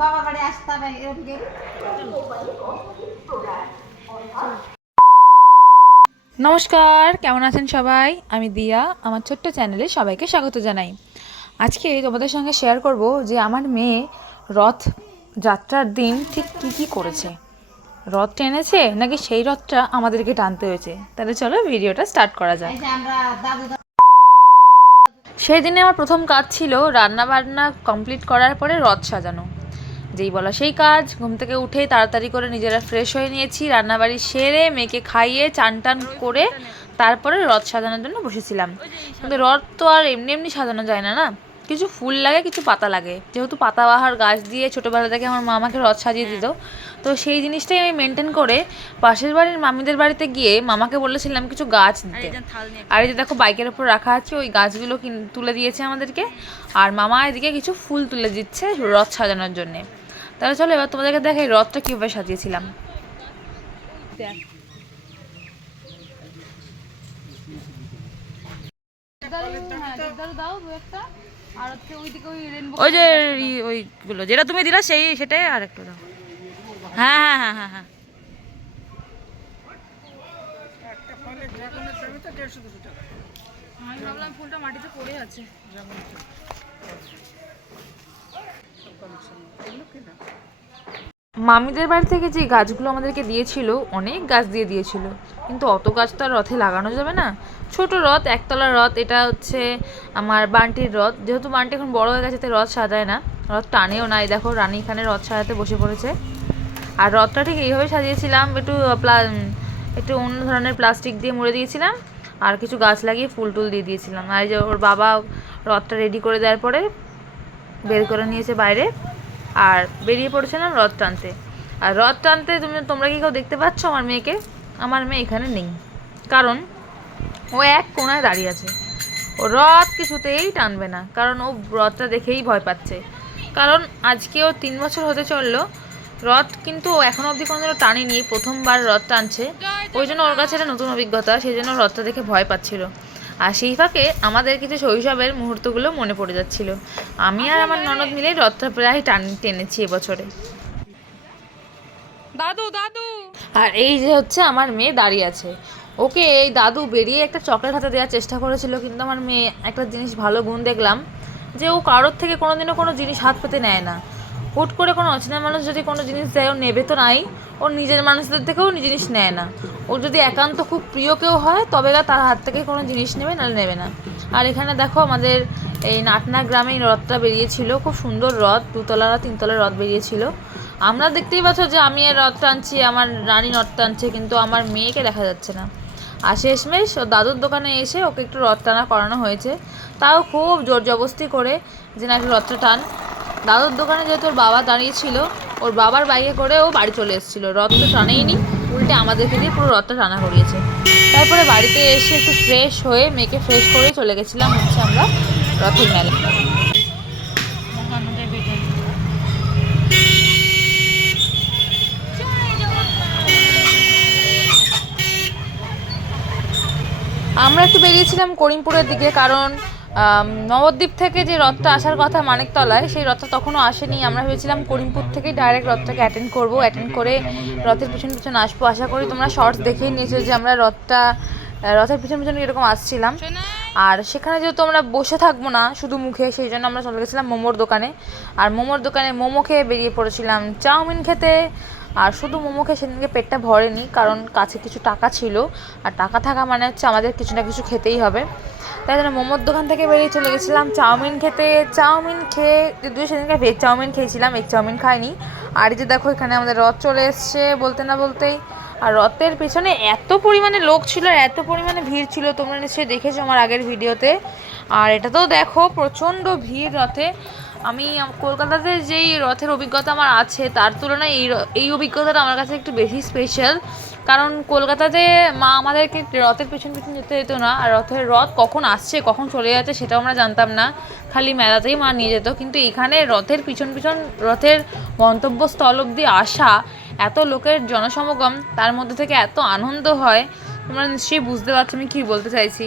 বাবার বাড়ি আসতে হবে এরকম। নমস্কার, কেমন আছেন সবাই? আমি দিয়া, আমার ছোট্ট চ্যানেলে সবাইকে স্বাগত জানাই। আজকে তোমাদের সঙ্গে শেয়ার করব যে আমার মেয়ে রথ যাত্রার দিন ঠিক কী করেছে। রথ টেনেছে নাকি সেই রথটা আমাদেরকে টানতে হয়েছে। তাহলে চলো ভিডিওটা স্টার্ট করা যাক। সেই দিনে আমার প্রথম কাজ ছিল রান্না বান্না কমপ্লিট করার পরে রথ সাজানো। যেই বলা সেই কাজ, ঘুম থেকে উঠে তাড়াতাড়ি করে নিজেরা ফ্রেশ হয়ে নিয়েছি, রান্নাবাড়ি সেরে মেয়েকে খাইয়ে চান টান করে তারপরে রথ সাজানোর জন্য বসেছিলাম। কিন্তু রথ তো আর এমনি এমনি সাজানো যায় না, না কিছু ফুল লাগে, কিছু পাতা লাগে। যেহেতু পাতাবাহার গাছ দিয়ে ছোটোবেলা থেকে আমার মা আমাকে রথ সাজিয়ে দিত, তো সেই জিনিসটাই আমি মেনটেন করে পাশের বাড়ির মামিদের বাড়িতে গিয়ে মামাকে বলেছিলাম কিছু গাছ দিতে। আর এই যে দেখো বাইকের ওপর রাখা আছে, ওই গাছগুলো তুলে দিয়েছে আমাদেরকে। আর মামা এদিকে কিছু ফুল তুলে দিচ্ছে রথ সাজানোর জন্যে। তাহলে চলো এবার তোমাদেরকে দেখাই রথটা কীভাবে সাজিয়েছিলাম। ওই যে ওইগুলো যেটা তুমি দিলা সেটাই আর একটু দাও। হ্যাঁ হ্যাঁ হ্যাঁ হ্যাঁ হ্যাঁ। আমি ভাবলাম ফুলটা মাটিতে পড়ে আছে। মামিদের বাড়ি থেকে যে গাছগুলো আমাদেরকে দিয়েছিল, অনেক গাছ দিয়েছিল, কিন্তু অত গাছ তো আর রথে লাগানো যাবে না। ছোট রথ, একতলার রথ। এটা হচ্ছে আমার বান্টির রথ। যেহেতু বান্টি এখন বড় হয়ে গেছে তাই রথ সাজায় না, রথ টানেও নাই। দেখো রানী এখানে রথ সাজাতে বসে পড়েছে। আর রথটা ঠিক এইভাবে সাজিয়েছিলাম, একটু অন্য ধরনের প্লাস্টিক দিয়ে মুড়ে দিয়েছিলাম আর কিছু গাছ লাগিয়ে ফুল টুল দিয়ে দিয়েছিলাম। আর যে ওর বাবা রথটা রেডি করে দেওয়ার পরে বের করে নিয়েছে বাইরে আর বেরিয়ে পড়েছিলাম রথ টানতে। আর রথ টানতে তোমরা কি কেউ দেখতে পাচ্ছ আমার মেয়েকে? আমার মেয়ে এখানে নেই, কারণ ও এক কোণায় দাঁড়িয়ে আছে। ও রথ কিছুতেই টানবে না, কারণ ও রথটা দেখেই ভয় পাচ্ছে। কারণ আজকেও 3 বছর হতে চললো রথ, কিন্তু ও এখনও অবধি কোনোদিনও টানেনি, প্রথমবার রথ টানছে। ওই জন্য ওর কাছে একটা নতুন অভিজ্ঞতা, সেই জন্য রথটা দেখে ভয় পাচ্ছিল। আর সেই ফাঁকে আমাদের কিছু শৈশবের মুহূর্তগুলো মনে পড়ে যাচ্ছিল। আমি আর আমার ননদ মিলে রথটা প্রায় টেনেছি এবছরে। দাদু দাদু। আর এই যে হচ্ছে আমার মেয়ে দাঁড়িয়ে আছে, ওকে এই দাদু বেরিয়ে একটা চকলেট হাতে দেওয়ার চেষ্টা করেছিল, কিন্তু আমার মেয়ে একটা জিনিস ভালো গুণ দেখলাম, যে ও কারোর থেকে কোনোদিনও কোনো জিনিস হাত পেতে নেয় না। হুট করে কোনো অচেনা মানুষ যদি কোনো জিনিস দেয়, ও নেবে তো নাই, ও নিজের মানুষদের থেকেও জিনিস নেয় না। ও যদি একান্ত খুব প্রিয় কেউ হয় তবে তার হাত থেকে কোনো জিনিস নেবে, নাহলে নেবে না। আর এখানে দেখো আমাদের এই নাটনা গ্রামে রথটা বেরিয়েছিল, খুব সুন্দর রথ, 2তলা 3তলার রথ বেরিয়েছিল। আমরা দেখতেই পাচ্ছ যে আমি এর রথ টানছি, আমার রানী রথ টানছে, কিন্তু আমার মেয়েকে দেখা যাচ্ছে না। আর শেষমেশ ও দাদুর দোকানে এসে ওকে একটু রথ টানা করানো হয়েছে, তাও খুব জোর জবস্তি করে যে নাকি রথটা টান। দাদুর দোকানে যেহেতু ওর বাবা দাঁড়িয়েছিল, ওর বাবার বাইকে করে ও বাড়ি চলে এসেছিলো, রথ তো টানেইনি, উল্টে আমাদেরকে দিয়ে পুরো রথটা টানা করিয়েছে। তারপরে বাড়িতে এসে একটু ফ্রেশ হয়ে মেয়েকে ফ্রেশ করে চলে গেছিলাম হচ্ছে আমরা রথের মেলা। আমরা একটু বেরিয়েছিলাম করিমপুরের দিকে, কারণ নবদ্বীপ থেকে যে রথটা আসার কথা মানিকতলায়, সেই রথটা তখনও আসেনি। আমরা ভেবেছিলাম করিমপুর থেকেই ডাইরেক্ট রথটাকে অ্যাটেন্ড করে রথের পিছন পিছন আসবো। আশা করি তোমরা শর্টস দেখেই নিয়েছো যে আমরা রথের পিছন পিছন এরকম আসছিলাম। আর সেখানে যেহেতু আমরা বসে থাকবো না শুধু মুখে, সেই জন্য আমরা চলে গেছিলাম মোমোর দোকানে। আর মোমোর দোকানে মোমো খেয়ে বেরিয়ে পড়েছিলাম চাউমিন খেতে। আর শুধু মোমো খেয়ে সেদিনকে পেটটা ভরেনি, কারণ কাছে কিছু টাকা ছিল, আর টাকা থাকা মানে হচ্ছে আমাদের কিছু না কিছু খেতেই হবে। তাই জন্য মোমোর দোকান থেকে বেরিয়ে চলে গেছিলাম চাউমিন খেতে। চাউমিন খেয়ে যদিও সেদিনকে ভেজ চাউমিন খেয়েছিলাম, এগ চাউমিন খাইনি। আর এই যে দেখো এখানে আমাদের রথ চলে এসছে বলতে না বলতেই। আর রথের পেছনে এত পরিমাণে লোক ছিল আর এত পরিমাণে ভিড় ছিল, তোমরা নিশ্চয়ই দেখেছো আমার আগের ভিডিওতে। আর এটা তো দেখো প্রচণ্ড ভিড় রথে। আমি কলকাতাতে যেই রথের অভিজ্ঞতা আমার আছে তার তুলনায় এই অভিজ্ঞতাটা আমার কাছে একটু বেশি স্পেশাল। কারণ কলকাতাতে মা আমাদেরকে রথের পিছন পিছন যেতে যেত না, আর রথ কখন আসছে কখন চলে যাচ্ছে সেটাও আমরা জানতাম না, খালি মেলাতেই মা নিয়ে যেত। কিন্তু এখানে রথের পিছন পিছন রথের গন্তব্যস্থল অবধি আসা, এত লোকের জনসমাগম, তার মধ্যে থেকে এত আনন্দ হয়, তোমরা নিশ্চয়ই বুঝতে পারছো আমি কী বলতে চাইছি।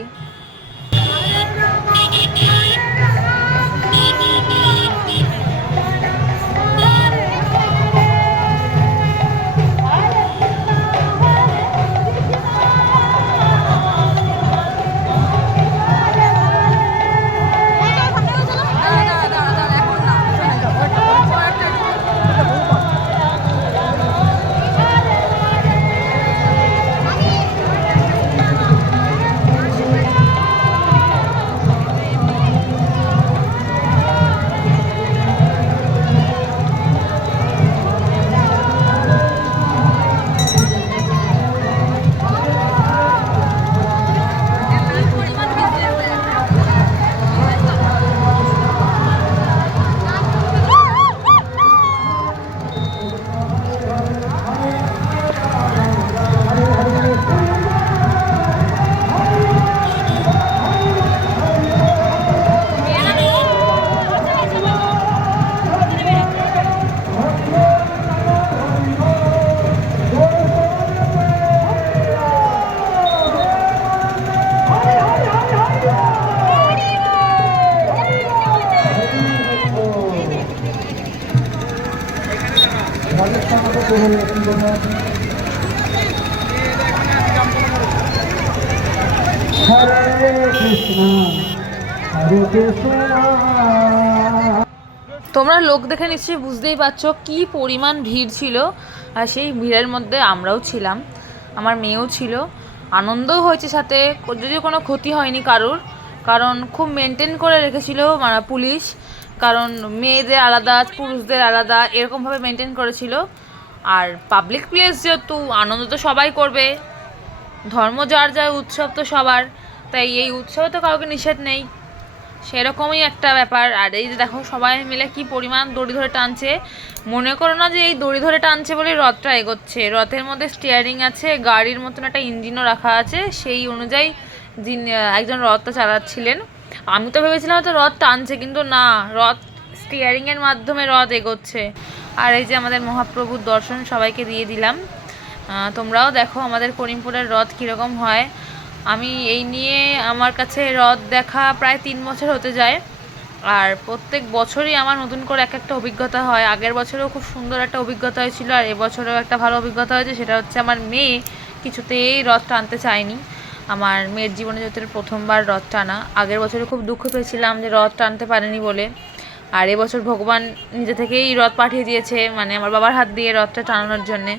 তোমরা লোক দেখে নিশ্চয়ই বুঝতেই পারছো কি পরিমাণ ভিড় ছিল। আর সেই ভিড়ের মধ্যে আমরাও ছিলাম, আমার মেয়েও ছিল, আনন্দও হয়েছে সাথে, যদিও কোনো ক্ষতি হয়নি কারোর, কারণ খুব মেনটেন করে রেখেছিল পুলিশ, কারণ মেয়েদের আলাদা পুরুষদের আলাদা এরকমভাবে মেনটেন করেছিল। আর পাবলিক প্লেস যেহেতু, আনন্দ তো সবাই করবে, ধর্ম যার যার, উৎসব তো সবার, তাই এই উৎসবে তো কাউকে নিষেধ নেই, সেরকমই একটা ব্যাপার। আর এই যে দেখো সবাই মিলে কি পরিমাণ দড়ি ধরে টানছে, মনে করো না যে এই দড়ি ধরে টানছে বলে রথটা এগোচ্ছে, রথের মধ্যে স্টিয়ারিং আছে, গাড়ির মতন একটা ইঞ্জিনও রাখা আছে, সেই অনুযায়ী যিনি একজন রথটা চালাচ্ছিলেন। আমি তো ভেবেছিলাম হয়তো রথ টানছে, কিন্তু না, রথ স্টিয়ারিংয়ের মাধ্যমে রথ এগোচ্ছে। আর এই যে আমাদের মহাপ্রভুর দর্শন সবাইকে দিয়ে দিলাম। তোমরাও দেখো আমাদের করিমপুরের রথ কীরকম হয়। আমি এই নিয়ে আমার কাছে রথ দেখা প্রায় 3 বছর হতে যায়, আর প্রত্যেক বছরই আমার নতুন করে একটা অভিজ্ঞতা হয়। আগের বছরেও খুব সুন্দর একটা অভিজ্ঞতা হয়েছিল, আর এবছরেও একটা ভালো অভিজ্ঞতা হয়েছে। সেটা হচ্ছে আমার মেয়ে কিছুতেই রথ টানতে চায়নি। আমার মেয়ের জীবনে যেহেতু প্রথমবার রথ টানা, আগের বছরে খুব দুঃখ পেয়েছিলাম যে রথ টানতে পারেনি বলে, আর এবছর ভগবান নিজে থেকেই রথ পাঠিয়ে দিয়েছে, মানে আমার বাবার হাত দিয়ে রথটা টানানোর জন্যে।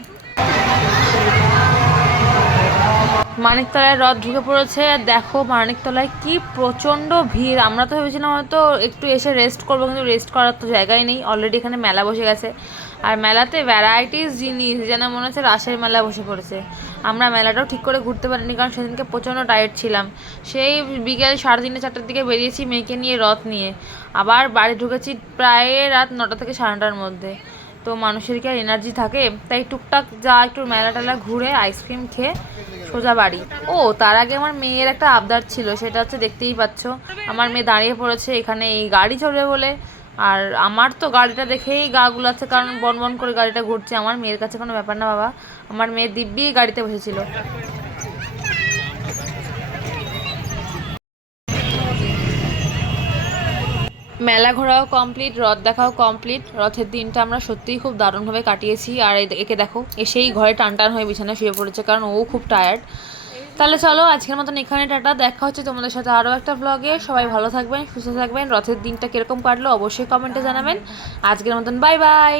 মানিকতলায় রথ ঢুকে পড়েছে, দেখো মানিকতলায় কি প্রচণ্ড ভিড়। আমরা তো ভেবেছিলাম হয়তো একটু এসে রেস্ট করবো, কিন্তু রেস্ট করার তো জায়গাই নেই, অলরেডি এখানে মেলা বসে গেছে। আর মেলাতে ভ্যারাইটিস জিনিস, যেন মনে হচ্ছে রাসের মেলা বসে পড়েছে। আমরা মেলাটাও ঠিক করে ঘুরতে পারিনি, কারণ সেদিনকে প্রচণ্ড টায়ার্ড ছিলাম। সেই বিকেল 3:30 4টার দিকে বেরিয়েছি মেয়েকে নিয়ে, রথ নিয়ে, আবার বাড়ি ঢুকেছি প্রায় রাত 9টা থেকে 9:30টার মধ্যে। তো মানুষের কি আর এনার্জি থাকে, তাই টুকটাক যা একটু মেলা টেলা ঘুরে আইসক্রিম খেয়ে সোজা বাড়ি। ও তার আগে আমার মেয়ের একটা আবদার ছিল, সেটা হচ্ছে দেখতেই পাচ্ছ, আমার মেয়ে দাঁড়িয়ে পড়েছে এখানে এই গাড়ি চলবে বলে। আর আমার তো গাড়িটা দেখেই গা গুলাচ্ছে, কারণ বন বন করে গাড়িটা ঘুরছে। আমার মেয়ের কাছে কোনো ব্যাপার না বাবা, আমার মেয়ে দিব্যি গাড়িতে বসেছিল। মেলা ঘোরাও কমপ্লিট, রথ দেখাও কমপ্লিট। রথের দিনটা আমরা সত্যিই খুব দারুণভাবে কাটিয়েছি। আর একে দেখো এসেই ঘরে টান টান হয়ে বিছানায় শুয়ে পড়েছে, কারণ ও খুব টায়ার্ড। তাহলে চলো আজকের মতন এখানে টাটা, দেখা হচ্ছে তোমাদের সাথে আরও একটা ব্লগে। সবাই ভালো থাকবেন, সুস্থ থাকবেন। রথের দিনটা কীরকম কাটলো অবশ্যই কমেন্টে জানাবেন। আজকের মতন বাই বাই।